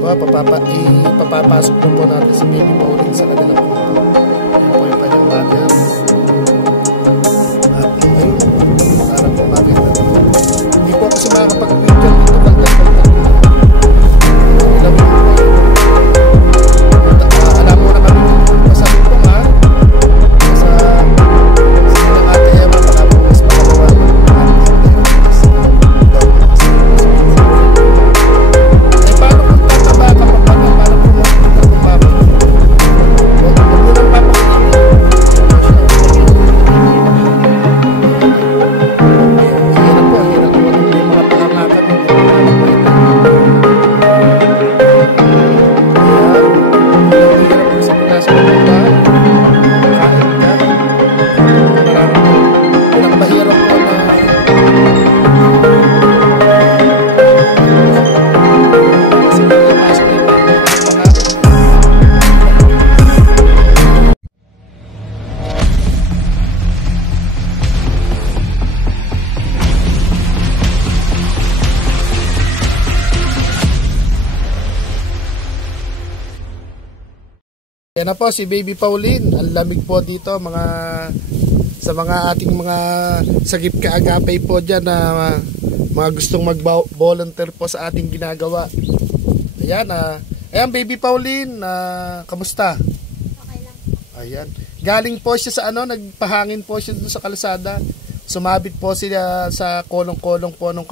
Ipapapasok na po natin si Baby Pauline sa kanilang kubo. Yan po yung kanyang mother. At ayun, para po makita. Hindi po kasi makakapag-picture dito kaldas-kaldas. Alam mo na kami, masabi po nga, sa silang ate Emma, baka po mas makalawa. Yan na po si Baby Pauline. Ang lamig po dito sa mga ating mga sagip kaagapay po dyan na mga gustong mag-volunteer po sa ating ginagawa. Ayan, ayan Baby Pauline, kamusta? Okay lang. Ayan. Galing po siya sa nagpahangin po siya sa kalsada. Sumabit po sila sa kolong-kolong po ng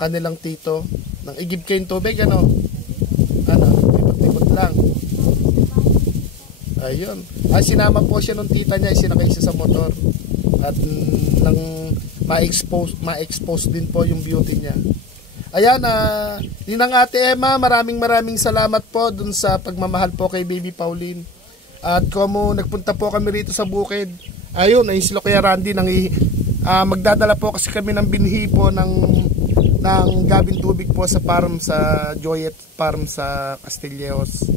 kanilang tito. Nang igib kayong tubig, tipot-tipot lang. Ayun. Sinama po siya nung tita niya, sinakay siya sa motor. At nang ma-expose din po yung beauty niya. Ayan, Ninang Ate Emma, maraming salamat po dun sa pagmamahal po kay Baby Pauline. At kung nagpunta po kami rito sa bukid, ayun, ay sila Kuya Randy, magdadala po kasi kami ng binhi po ng gabing tubig po sa farm, sa Joyet Farm sa Castillejos.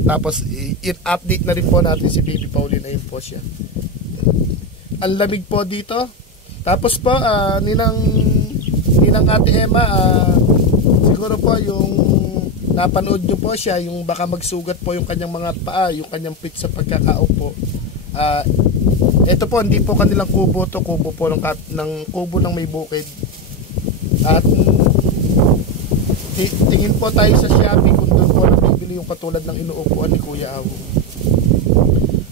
Tapos i-update na rin po natin si Baby Pauline. Ayun po siya. Ang lamig po dito. Tapos po ninang Ate Emma, siguro po yung napanood nyo po siya, yung baka magsugat po yung kanyang mga paa, yung kanyang pit sa pagkakaupo. Ito po, hindi po kanilang kubo to, kubo po ng kubo ng may bukid. At tingin po tayo sa Shopee kung doon po nabibili yung katulad ng inuupuan ni Kuya Awo.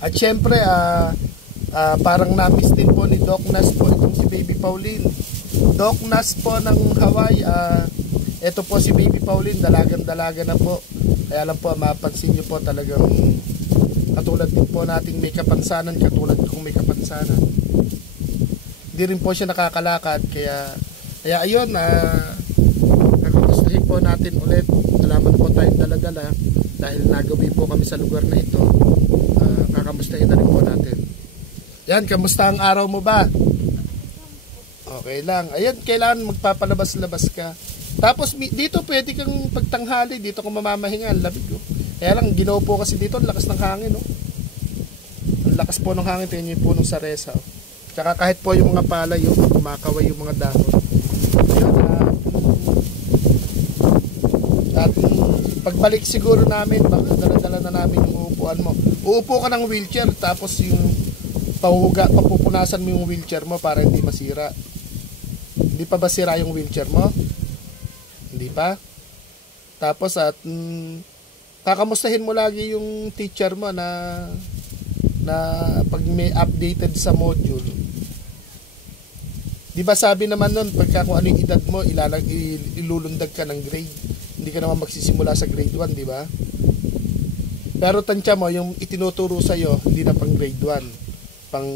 At syempre, parang na-miss din po ni Doc Nas po itong si Baby Pauline. Doc Nas po ng Hawaii, ito po si Baby Pauline, dalagan-dalaga na po. Kaya lang po, mapansin nyo po talagang katulad din po nating may kapansanan, katulad kung may kapansanan. Hindi rin po siya nakakalakad, kaya ayun, kakamustahin po natin ulit. Alaman po tayong dala-dala dahil nagawi po kami sa lugar na ito. Kakamustahin na rin po natin. Yan, kamusta ang araw mo ba? Okay lang. Ayan, kailangan magpapalabas-labas ka. Tapos dito pwede kang pagtanghali, dito kung mamamahinga, ang labig. Kaya lang, ginaw po kasi dito, ang lakas ng hangin. Ang lakas po ng hangin, tingnan niyo po ng saresa. Tsaka kahit po yung mga palay, kumakaway yung mga dahon. At pagbalik siguro namin, baka dala-dala na namin yung uupuan mo. Uupo ka ng wheelchair, tapos yung papupunasan mo yung wheelchair mo para hindi masira. Hindi pa ba sira yung wheelchair mo? Hindi pa? Tapos kakamustahin mo lagi yung teacher mo na pag may updated sa module. Di ba sabi naman nun, pagka kung ano yung edad mo, ilulundag ka ng grade. Hindi ka naman magsisimula sa grade 1, di ba? Pero tansya mo, yung itinuturo sa'yo, hindi na pang grade 1. Pang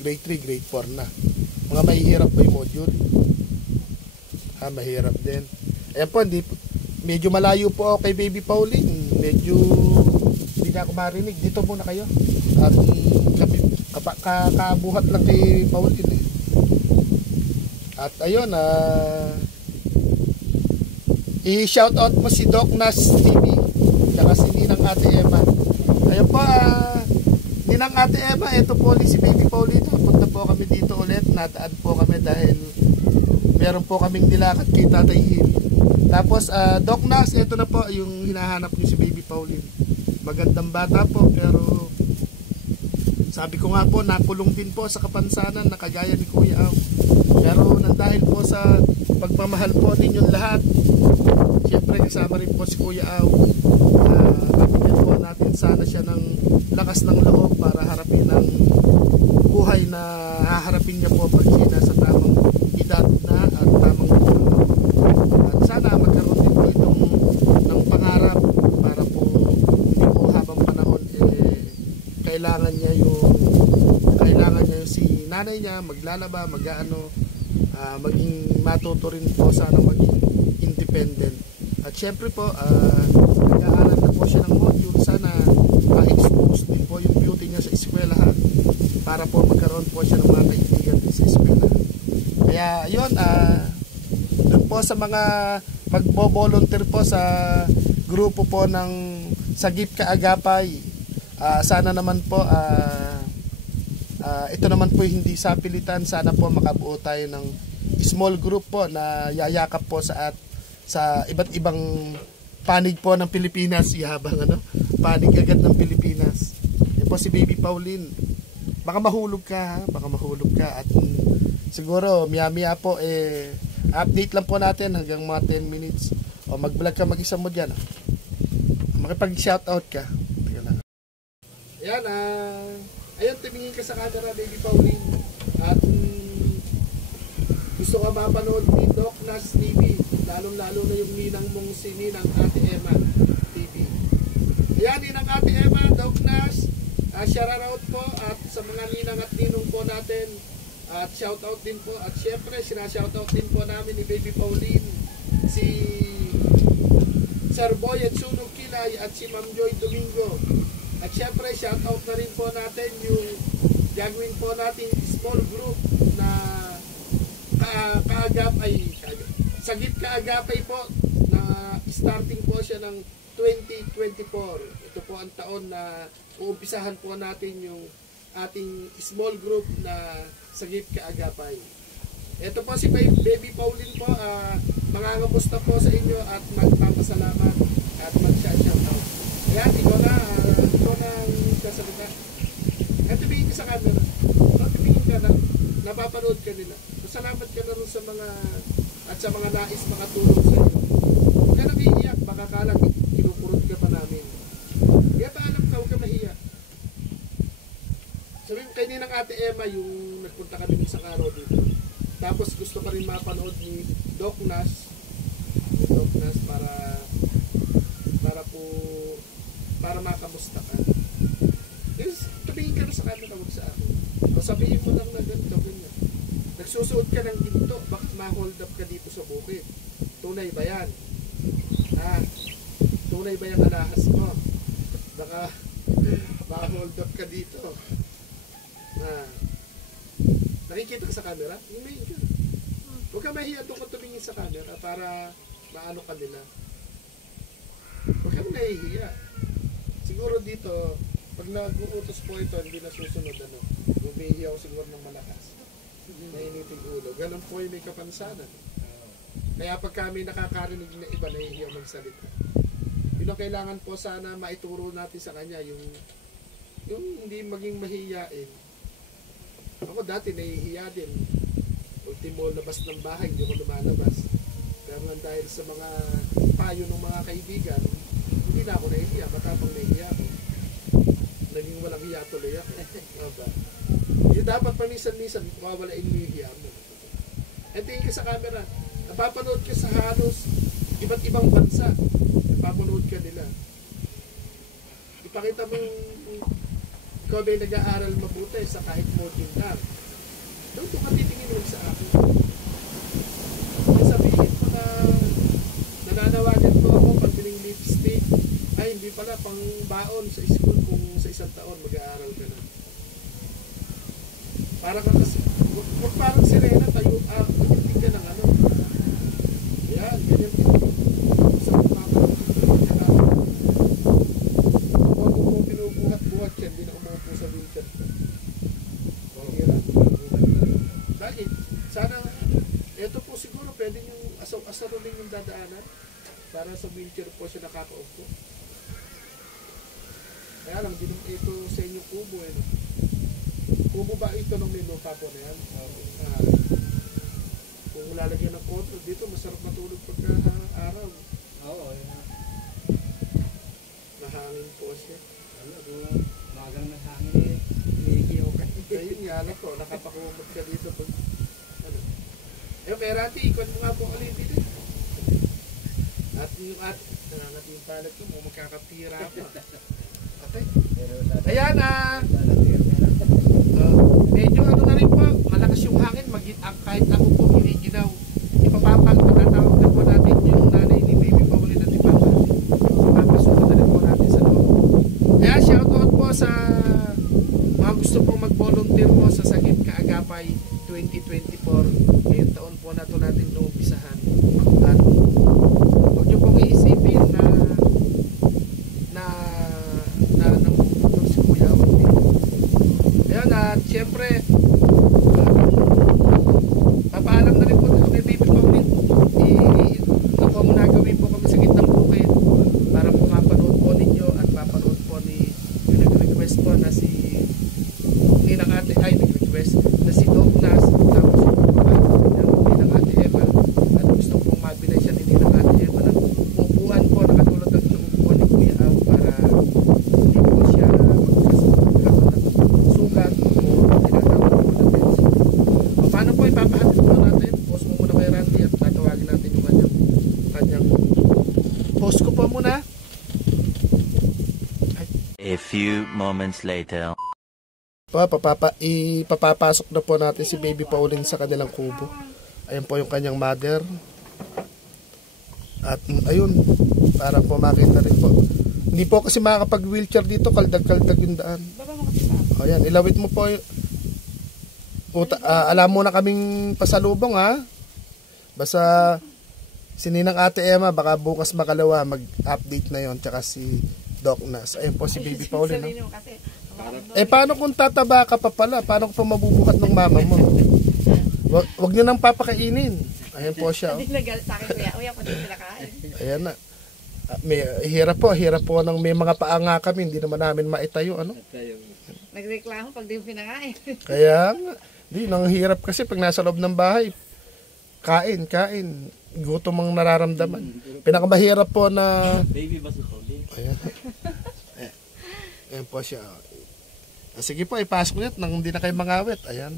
grade 3, grade 4 na. Mga mahihirap ba yung module? Mahirap din. Ayan po, medyo malayo po ako kay Baby Pauline. Medyo hindi na ako marinig. Dito muna kayo. At kabuhat lang kay Pauline. At ayun, i-shoutout mo si Doc Nas TV saka si Ninang Ate Emma. Ayun po, Ninang Ate Emma, ito po si Baby Pauline. Punta po kami dito ulit. Nataan po kami dahil meron po kaming nilakad kay Tatay Hill. Tapos, Doc Nas, ito na po yung hinahanap niyo si Baby Pauline. Magandang bata po, pero sabi ko nga po, nakulong din po sa kapansanan na kagaya ni Kuya Aw. Pero dahil po sa pagmamahal po ninyong lahat, siyempre kasama rin po si Kuya Aw. Bigyan po natin sana siya ng lakas ng loob para harapin ang buhay na haharapin niya po pag siya nasa tamang edad na at tamang gusto. At sana magkaroon din po itong ng pangarap para po hindi po habang panahon kailangan niya yung si nanay niya maglalaba, maging matuto rin po sana maging independent. At syempre po, nag-aaral na po siya ng module, sana ma-expose din po yung beauty niya sa eskwelahan para po magkaroon po siya ng mga kaibigan din sa eskwelahan. Kaya yun, doon po sa mga magbo-volunteer po sa grupo po ng Sagip Kaagapay, sana naman po ito naman po hindi sa pilitan, sana po makabuo tayo ng small group po na yayakap po sa iba't ibang panig po ng Pilipinas, yahabang panig agad ng Pilipinas. Yan po si Baby Pauline. Baka mahulog ka ha, baka mahulog ka at siguro maya po update lang po natin hanggang mga 10 minutes o mag-vlog ka mag-isa mo dyan. Makipag-shoutout ka. Ayan, ayun, tumingin ka sa camera, Baby Pauline. At gusto ka mapanood ni Doc Nas TV, lalong-lalo na yung ninang mong si Ninang Ate Emma TV. Ayan, Ninang Ate Emma, Doc Nas, shoutout po at sa mga ninang at ninong po natin. At shoutout din po. At syempre, sinashoutout din po namin ni Baby Pauline, si Sir Boy at Sunog Kilay at si Ma'am Joy Domingo. At syempre, shoutout na rin po natin yung gagawin po natin small group na Sagip Kaagapay po, na starting po siya ng 2024. Ito po ang taon na uumpisahan po natin yung ating small group na Sagip Kaagapay. Ito po si Baby Pauline po, mangangamusta po sa inyo at magpapasalamat at mag-shoutout. Ayan, ikaw na kasalita. At tumingin ka sa camera. Tumingin ka na. Napapanood ka nila. Salamat ka na rin sa mga nais makatulong sa iyo. Huwag ka nang iiyak. Baka kalang kinukurot ka pa namin. Kaya paalam ka, huwag ka mahiya. Sabi mo kay Ninang Ate Emma, yung nagpunta kami isang araw dito. Tapos gusto ka rin mapanood ni Doc Nas. Para makamusta ka. Yes, tumingin ka na sa camera, huwag sa akin. O sabihin mo lang na ganito, ganyan. Nagsusuot ka ng ginto, bakit ma-hold up ka dito sa bukid? Tunay ba yan? Tunay ba yung alahas mo? Baka ma-hold up ka dito. Nakikita ka sa camera? Tumingin ka. Huwag ka mahiya doon kung tumingin sa camera para maano ka nila. Huwag kang nahihiya. Siguro dito, pag nag-uutos po ito, hindi na susunod, bumihiyaw siguro ng malakas. Nainiting ulo. Ganun po yung may kapansanan. Kaya pag kami nakakarinig na iba, nahihiyaw magsalita. Yun ang kailangan po sana maituro natin sa kanya, yung hindi maging mahihiyain. Ako dati nahihiya din. Ultimo labas ng bahay, hindi ko lumalabas. Pero dahil sa mga payo ng mga kaibigan, hindi na ako nahihiya, matapang nahihiya ako. Naging walang hiya tuloy ako. Yung dapat paminsan-minsan, mawawala yung hiya mo. E tingin ka sa camera, napapanood ka sa halos iba't ibang bansa. Napapanood ka nila. Ipakita mo ikaw ba'y nag-aaral mabuti sa kahit module lang. Doon ka titingin mo sa akin. Sabihin mo na nananawagan po ako pag biling lipstick, ay hindi pala pang baon sa school kung sa isang taon mag-aaral ka na. Parang kasi, huwag parang sirena tayo, tumitig ka ng ano. Ayan, ganyan din. Sa huwag mo binubuhat-buhat yan, hindi na umupo sa winter. Bakit? Sana, ito po siguro pwede yung asaw-asaw rin yung dadaanan. Para sa wheelchair po siya nakakaupo. Kaya lang, din ito sa inyong kubo eh. No? Kubo ba ito ng nilupa po na yan? Kung lalagyan ng control dito, masarap matulog pagka araw. Oo, Mahangin po siya. magang ng hangin eh. Umiikiyaw ka. Ayun nga lang po, nakapakumot ka dito. Pag, ano. Kay Randy, ikon mo nga po alin dito. At yung nangangat yung palat ko, magkakapira pa. Okay. Ayan, medyo ano na rin po, malakas yung hangin, kahit ako po, giniginaw. Patatawag na po natin yung nanay ni Baby Pauline at ipapasukan na rin po natin sa loob. Kaya shoutout po sa mga gusto pong mag-volunteer po sa Sagip Kaagapay 2024. Ngayong taon po na ito natin umpisahan. At huwag nyo pong iisipin na namutulog si Kuya. Ayan, at syempre papaalam na rin po kay Baby Pauline. Ito po muna gawin po kami sa gitnang bukid para po mapanood po ninyo at mapanood po ni yung nag-request po na si Ninang Ate ay nag-request na si Dognas, tapos yung Ninang Ate Emma, at gusto pong mabinay siya ni Ninang Ate Emma ng upuan po nakatulad ng upuan ni Kuya Au para hindi po siya magkakaroon ng sugat o tinatawag po na tension. Paano po ipapahatid po natin? Post mo muna kay Randy at tatawagin natin yung kanyang post ko po muna. A few moments later. Ipapapasok na po natin si Baby Pauline sa kanilang kubo. Ayun po yung kanyang mother. At ayun, para po makita rin po. Hindi po kasi makakapag-wheelchair dito, kaldag-kaldag yung daan. Ayan, ilawit mo po. Alam mo na kaming pasalubong ha. Basta si Ninang Ate Emma, baka bukas makalawa mag-update na yon, tsaka si Doc Nas. Ayun po si Baby Pauline. No? Paano kung tataba ka pa pala? Paano kung mabubuhat ng mama mo? Wag nyo nang papakainin. Ayun po siya. Hindi nagalit sa akin, kuya. Uya, pati sila kain. Ayan na. Hirap po nang may mga paa nga kami, hindi naman namin maitayo, ano? Nagreklamo pag di mo pinakain. Kaya, di, nang hirap kasi pag nasa loob ng bahay, kain. Gutom ang nararamdaman. Pinakamahirap po na... Baby ba si Pauline? Ayan. Ayan po siya. Sige po, ipasok niyo nang hindi na kayo mangawit. Ayan.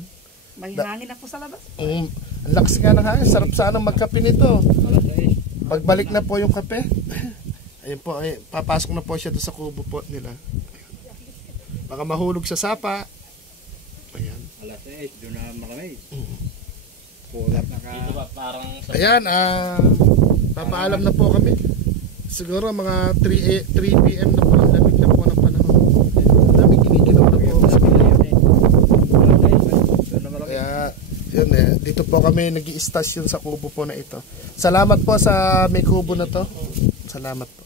May hangin ako sa labas. Ang lakas nga ng hangin. Sarap sana magkape nito. Pagbalik na po yung kape. Ayun po, papasok na po siya doon sa kubo po nila. Baka mahulog sa sapa. Ayan. Alas 8, doon na malamig. Pulat na ka. Dito ba parang... Ayan, papaalam na po kami. Siguro mga 3 PM na po. Ang lamig na po ng panahon. Lamig kinikilaw na po ako sa pinili. Kaya, yun dito po kami nag-i-stasyon sa kubo po na ito. Salamat po sa may kubo na to. Salamat po.